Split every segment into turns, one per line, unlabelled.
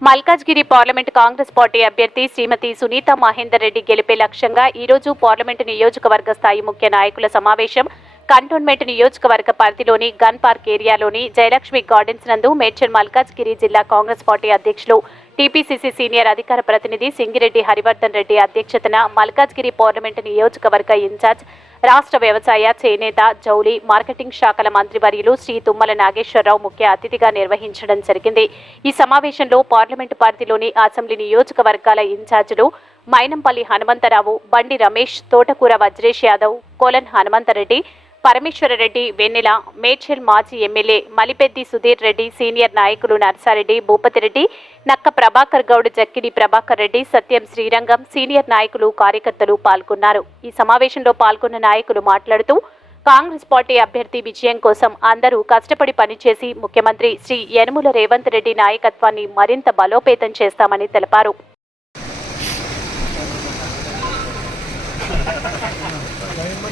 Malkajgiri parliament Congress party అభ్యర్థి శ్రీమతి సునీత మహేందర్ రెడ్డి గెలిపే లక్ష్యంగా ఈరోజు పార్లమెంటు నియోజకవర్గ స్థాయి ముఖ్య నాయకుల సమావేశం. కంటోన్మెంట్ నియోజకవర్గ పరిధిలోని గన్ పార్క్ ఏరియాలోని జయలక్ష్మి గార్డెన్స్ నందు మేడ్చల్ మల్కాజ్గిరి జిల్లా కాంగ్రెస్ పార్టీ అధ్యక్షులు టీపీసీసీ సీనియర్ అధికార ప్రతినిధి సింగిరెడ్డి హరివర్ధన్ రెడ్డి అధ్యక్షతన మల్కాజ్గిరి పార్లమెంటు నియోజకవర్గ ఇన్ఛార్జ్ రాష్ట్ర వ్యవసాయ చేనేత జౌలి మార్కెటింగ్ శాఖల మంత్రివర్యులు శ్రీ తుమ్మల నాగేశ్వరరావు ముఖ్య అతిథిగా నిర్వహించడం జరిగింది. ఈ సమావేశంలో పార్లమెంటు పరిధిలోని అసెంబ్లీ నియోజకవర్గాల ఇన్ఛార్జీలు మైనంపల్లి హనుమంతరావు బండి రమేష్ తోటకూర వజ్రేష్ యాదవ్ కోలన్ హనుమంతరెడ్డి పరమేశ్వరరెడ్డి వెన్నెల మేడ్చల్ మాజీ ఎమ్మెల్యే మలిపెద్ది సుధీర్ రెడ్డి సీనియర్ నాయకులు నర్సారెడ్డి భూపతిరెడ్డి నక్క ప్రభాకర్ గౌడ్ జక్కిడి ప్రభాకర్ రెడ్డి సత్యం శ్రీరంగం సీనియర్ నాయకులు కార్యకర్తలు పాల్గొన్నారు. ఈ సమావేశంలో పాల్గొన్న నాయకులు మాట్లాడుతూ కాంగ్రెస్ పార్టీ అభ్యర్థి విజయం కోసం అందరూ కష్టపడి పనిచేసి ముఖ్యమంత్రి శ్రీ యనుముల రేవంత్ రెడ్డి నాయకత్వాన్ని మరింత బలోపేతం చేస్తామని తెలిపారు.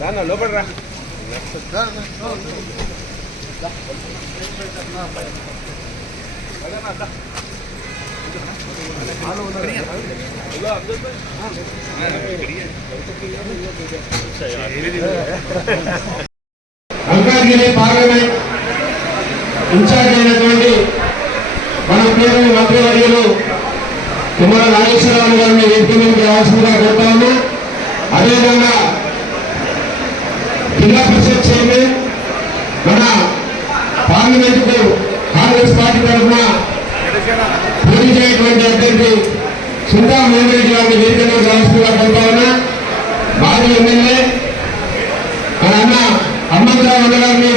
రానా లోపల రా.
మల్కాజ్గిరి పార్లమెంట్ ఇన్ఛార్జ్ అయినటువంటి మన ప్రియమైన మంత్రివర్యులు తుమ్మల నాగేశ్వరరావు గారిని ఎంపీ మీదకి రావాల్సిందిగా కోరుతాము అదేవిధంగా జిల్లా పరిషత్ చైర్మన్ మన పార్లమెంటుకు కాంగ్రెస్ పార్టీ తరఫున పోటీ చేయటువంటి అభ్యర్థి సుందా మోహన్ గారిని వేదికలో మీదకి రావాల్సిందిగా కోరుతా మాజీ ఎమ్మెల్యే మన అన్న హనుమంతరావు అన్న గారిని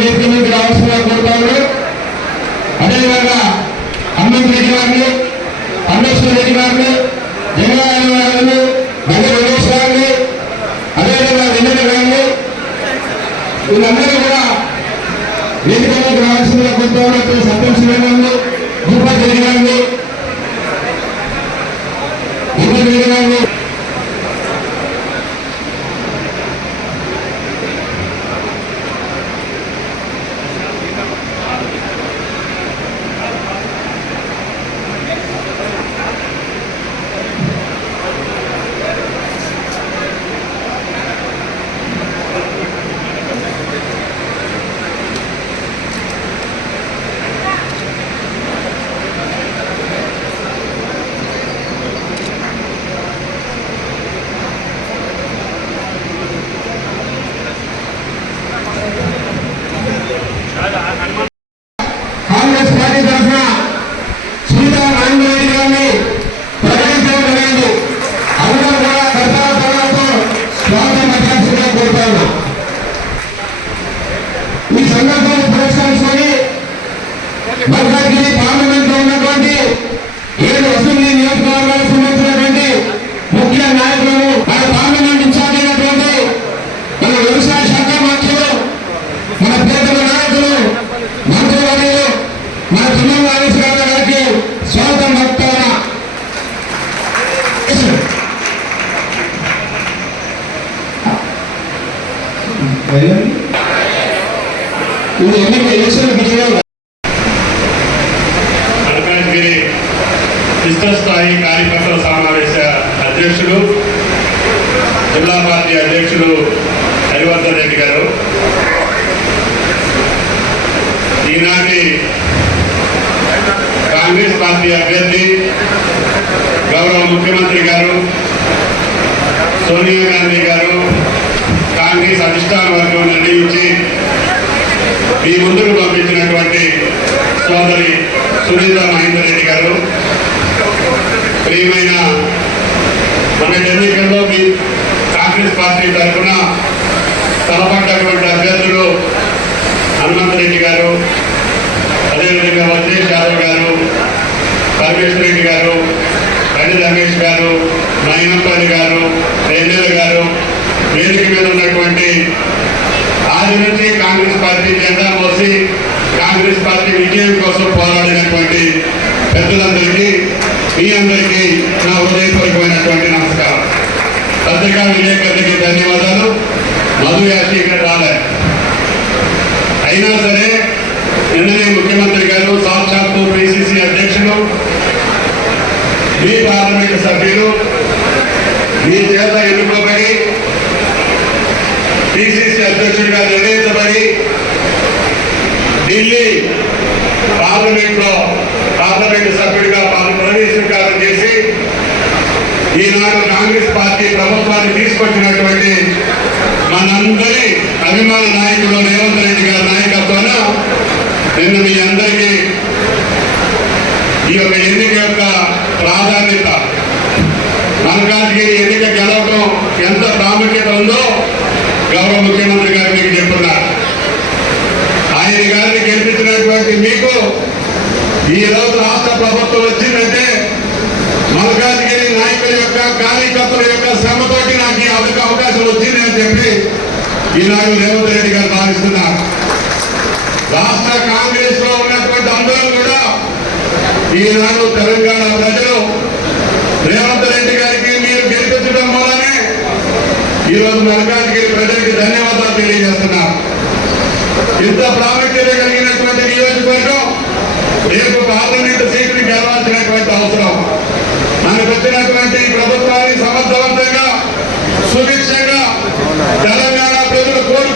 ఇది ఎన్నిక ఎలక్షన్ విజయం
మల్కాజ్గిరి విస్తృతస్థాయి కార్యకర్తల సమావేశ అధ్యక్షులు జిల్లా పార్టీ అధ్యక్షులు హరివర్ధన్ రెడ్డి గారు. ఈనాటి కాంగ్రెస్ పార్టీ అభ్యర్థి గౌరవ ముఖ్యమంత్రి గారు సోనియా గాంధీ గారు కాంగ్రెస్ అధిష్టాన వర్గం నిర్ణయించి మీ ముందుకు పంపించినటువంటి సోదరి సునీత మహేందర్ రెడ్డి గారు ప్రియమైన మన ఎన్నికల్లో మీ కాంగ్రెస్ పార్టీ తరఫున తలపడ్డటువంటి అభ్యర్థులు హనుమంతరెడ్డి గారు అదేవిధంగా వజ్రేష్ యాదవ్ గారు పరమేశ్వర రెడ్డి గారు బండి రమేష్ గారు మైనంపల్లి గారు రేంజర్ గారు వేదిక మీద ఉన్నటువంటి ఆది నుంచి కాంగ్రెస్ పార్టీ జెండా మోసి కాంగ్రెస్ పార్టీ విజయం కోసం పోరాడినటువంటి పెద్దలందరికీ మీ అందరికీ నా హృదయపూర్వకమైనటువంటి నమస్కారం. పత్రికా విలేకరులకి ధన్యవాదాలు. మధు యాచి ఇక్కడ రాలే. అయినా సరే నిన్ననే ముఖ్యమంత్రి గారు సాక్షాత్ పిసిసి అధ్యక్షులు మీ పార్లమెంటు సభ్యులు మీ చేత ఎన్నుకోబడి పిసిసి అధ్యక్షుడిగా నిర్ణయించబడి ఢిల్లీ పార్లమెంట్లో పార్లమెంట్ సభ్యుడిగా పాలు చేసి ఈనాడు కాంగ్రెస్ పార్టీ ప్రభుత్వాన్ని తీసుకొచ్చినటువంటి మనందరి అభిమాన నాయకుడు రేవంత్ రెడ్డి గారి నాయకత్వాన నిన్న మీ అందరికీ ఈ యొక్క ఎన్నిక యొక్క ప్రాధాన్యత. మల్కాజ్గిరి ఎన్నిక గెలవడం ఎంత ప్రాముఖ్యత ఉందో గౌరవ ముఖ్యమంత్రి గారు మీకు చెప్తున్నారు ఆయన గారిని గెలిపించినటువంటి మీకు ఈ రోజు రాష్ట్ర ప్రభుత్వం వచ్చిందంటే మల్కాజ్గిరి నాయకుల యొక్క కార్యకర్తల యొక్క శ్రమతోటి నాకు ఈ అవక అవకాశం వచ్చింది అని చెప్పి ఈనాడు రేవంత్ రెడ్డి గారు భావిస్తున్నారు. கோடி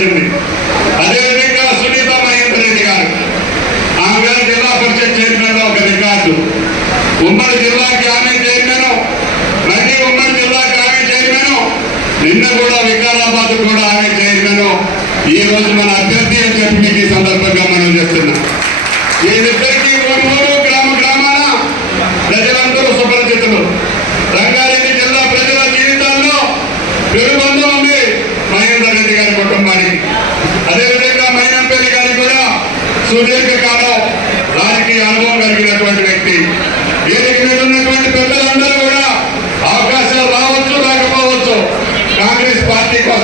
వచ్చింది అదేవిధంగా సునీత మహేందర్ రెడ్డి గారు ఆమె గారు జిల్లా పరిషత్ చైర్మన్ ఒక రికార్డు. ఉమ్మడి జిల్లాకి ఆమె చైర్మన్ మళ్ళీ ఉమ్మడి జిల్లాకి ఆమె చైర్మన్ నిన్న కూడా వికారాబాద్ కూడా ఆమె చైర్మన్ ఈ రోజు మన అభ్యర్థి అని చెప్పి మీకు ఈ సందర్భంగా మనం చెప్తున్నాం. వీళ్ళిద్దరికీ మూడు గ్రామ గ్రామాల ప్రజలందరూ సుపరిచితులు రంగారెడ్డి జిల్లా ప్రజల జీవితాల్లో పెరుబంధం ఉంది మహేందర్ రెడ్డి గారి కుటుంబానికి అదేవిధంగా మైనంపల్లి గారికి కూడా సుదీర్ఘకాలం రాజకీయ అనుభవం కలిగినటువంటి వ్యక్తి వేదిక మీద ఉన్నటువంటి పెద్దలందరూ కూడా అవకాశాలు రావచ్చు రాకపోవచ్చు కాంగ్రెస్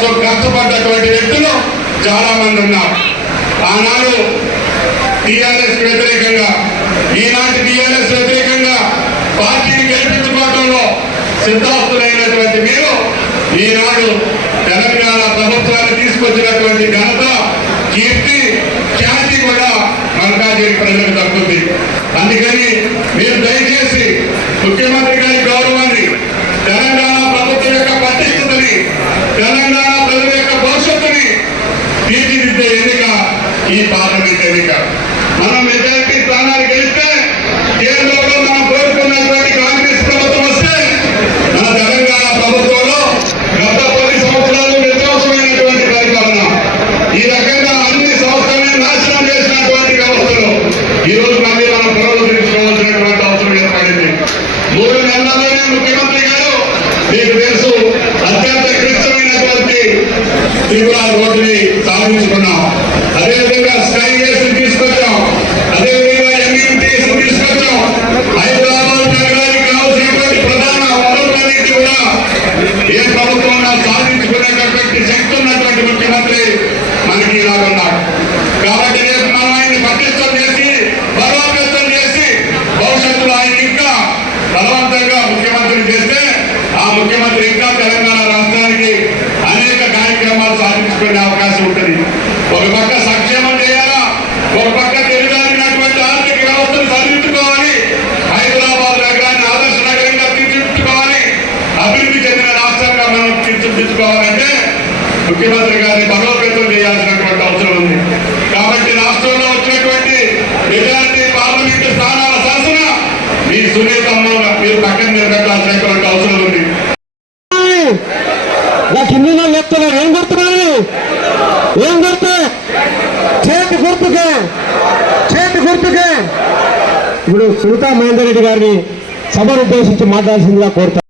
పార్టీ కష్టపడ్డటువంటి వ్యక్తులు చాలా మంది ఉన్నారు. ఆనాడు టీఆర్ఎస్ వ్యతిరేకంగా ఈనాటి టీఆర్ఎస్ వ్యతిరేకంగా పార్టీని గెలిపించుకోవడంలో సిద్ధాస్తులైనటువంటి మీరు ఈనాడు తెలంగాణ ప్రభుత్వాన్ని తీసుకొచ్చినటువంటి ఘనత కీర్తి ఖ్యాతి కూడా మల్కాజిరి ప్రజలకు దక్కుతుంది. అందుకని మీరు దయచేసి ముఖ్యమంత్రి గారి గౌరవాన్ని తెలంగాణ ప్రభుత్వం యొక్క పటిష్టతని తెలంగాణ ప్రజల యొక్క భవిష్యత్తుని తీర్చిదిద్దే ఎన్నిక ఈ పార్లమెంట్ ఎన్నిక మనం మెజారిటీ స్థానాలు గెలిస్తే కేంద్రంలో మనం కోరుకున్నటువంటి కాంగ్రెస్ ప్రభుత్వం వస్తే మన తెలంగాణ ప్రభుత్వంలో గత పది సంవత్సరాలు విధ్వంసమైనటువంటి పరిపాలన ఈ రకంగా అన్ని సంస్థల్ని నాశనం చేసినటువంటి వ్యవస్థలు ఈ రోజు మళ్ళీ మనం పునరుద్ధరించుకోవాల్సినటువంటి అవసరం ఏర్పడింది మూడు నెలల్లోనే ముఖ్యమంత్రి గారు మీకు తెలుసు అత్యంత క్లిష్టమైనటువంటి త్రిపుర రోడ్డుని సాధించుకున్నాం అదేవిధంగా స్కై వేస్ తీసుకొచ్చాం అదేవిధంగా ఎంఈటీస్ తీసుకొచ్చాం హైదరాబాద్ నగరానికి కావాల్సినటువంటి ప్రధాన వనరులన్నింటి కూడా ఏ ప్రభుత్వం సాధించుకునేటటువంటి శక్తి ఉన్నటువంటి ముఖ్యమంత్రి మనకి ఇలాగున్నాడు కాబట్టి రేపు మనం ఆయన్ని పటిష్టం చేసి బలోపేతం చేసి ముఖ్యమంత్రి ఇంకా తెలంగాణ రాష్ట్రానికి అనేక కార్యక్రమాలు సాధించుకునే అవకాశం ఉంటుంది. ఒక పక్క సంక్షేమం చేయాలా? ఒక పక్క తెలియజారినటువంటి ఆర్థిక వ్యవస్థను సరిదిద్దుకోవాలి. హైదరాబాద్ నగరాన్ని ఆదర్శ నగరంగా తీర్చిదిద్దుకోవాలి. అభివృద్ధి చెందిన రాష్ట్రంగా మనం తీర్చిదిద్దుకోవాలంటే ముఖ్యమంత్రి గారిని బలోపేతం చేయాల్సినటువంటి అవసరం ఉంది. కాబట్టి రాష్ట్రంలో వచ్చినటువంటి మెజారిటీ పార్లమెంటు స్థానాల శాసన మీ సునీతమ్మ మీరు పక్కన నిలబెట్టాల్సినటువంటి అవసరం ఉంది
నా కింద చెప్తున్నారు ఏం గుర్తున్నారు ఏం గుర్తు? చేతి గుర్తుకే. చేతి గుర్తుకే. ఇప్పుడు సునీతా మహేందర్ రెడ్డి గారిని సభను ఉద్దేశించి మాట్లాడాల్సిందిగా కోరుతాను